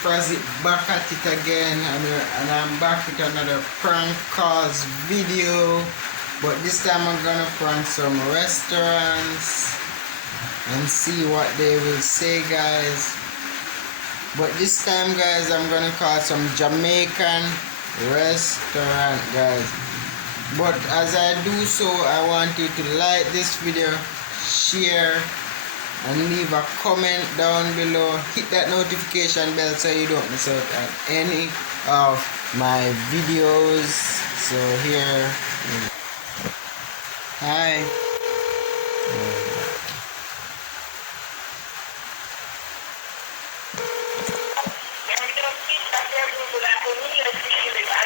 Frazzy back at it again, and I'm back with another prank calls video, but this time I'm gonna prank some restaurants and see what they will say, guys. But this time, guys, I'm gonna call some Jamaican restaurant, guys. But as I do so, I want you to like this video, share, and leave a comment down below. Hit that notification bell so you don't miss out on any of my videos. So here, hi.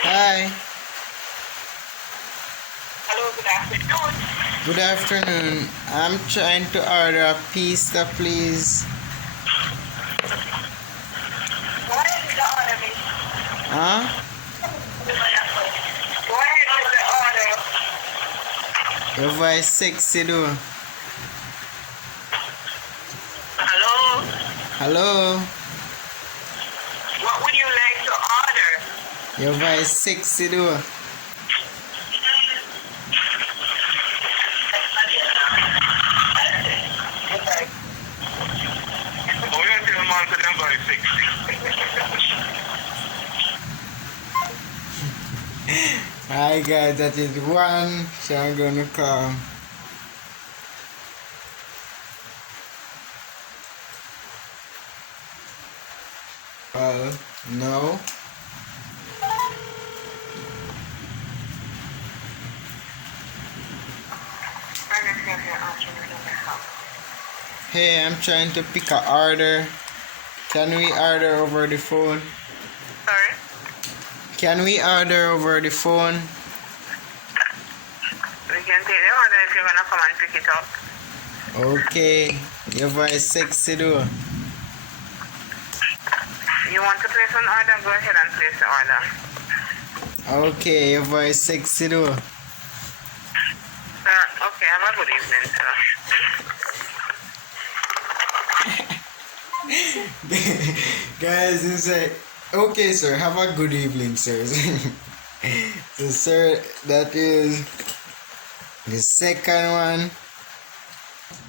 Hi. Hello, good afternoon. Good afternoon. I'm trying to order a pizza, please. What is the order, miss? Huh? What is the order? Your voice sexy, though. Hello? Hello. What would you like to order? Your voice sexy, though. Hi guys, that is one, so I'm gonna call. No. Hey, I'm trying to pick a order. Can we order over the phone? Sorry? Can we order over the phone? We can take the order if you're gonna come and pick it up. Okay. Your voice sexy, though. You want to place an order? Go ahead and place the order. Okay, your voice sexy, though. Okay, have a good evening, sir. Guys, it's like, okay, sir, have a good evening, sir. So, sir, that is the second one.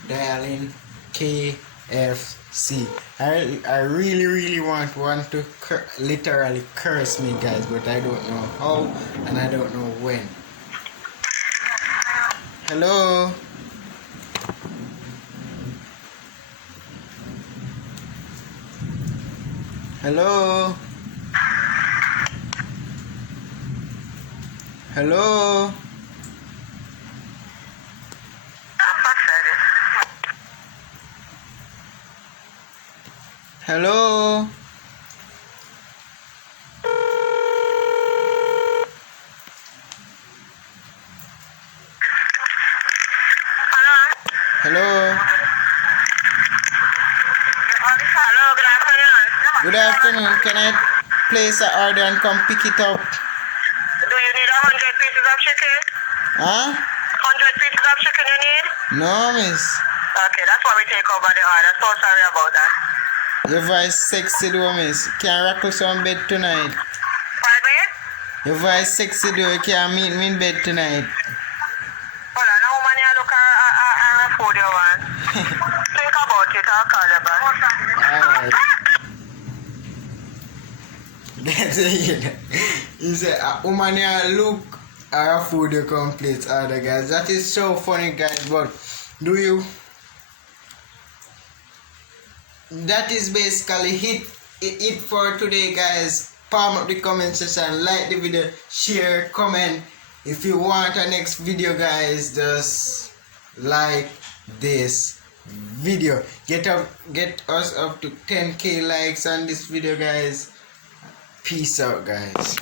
Dialing KFC. I really want one to literally curse me, guys, but I don't know how and I don't know when. Hello. Hello. Hello. Hello. Hello. Hello, good afternoon. Good afternoon. Can I place an order and come pick it up? Do you need 100 pieces of chicken? Huh? 100 pieces of chicken you need? No, miss. Okay, that's why we take over the order. So sorry about that. Your voice sexy, though, miss. Can I rock some bed tonight? Pardon me? Your voice sexy, though. You can meet me in bed tonight. Hold on, now man, you look at food you want. Think about it, I'll call you back. Alright. That's it. You say, woman, you look at a food you complete order, guys. That is so funny, guys. But do you? That is basically it for today, guys. Palm up the comment section, like the video, share, comment. If you want our next video, guys, just like this video. Get us up to 10k likes on this video, guys. Peace out, guys.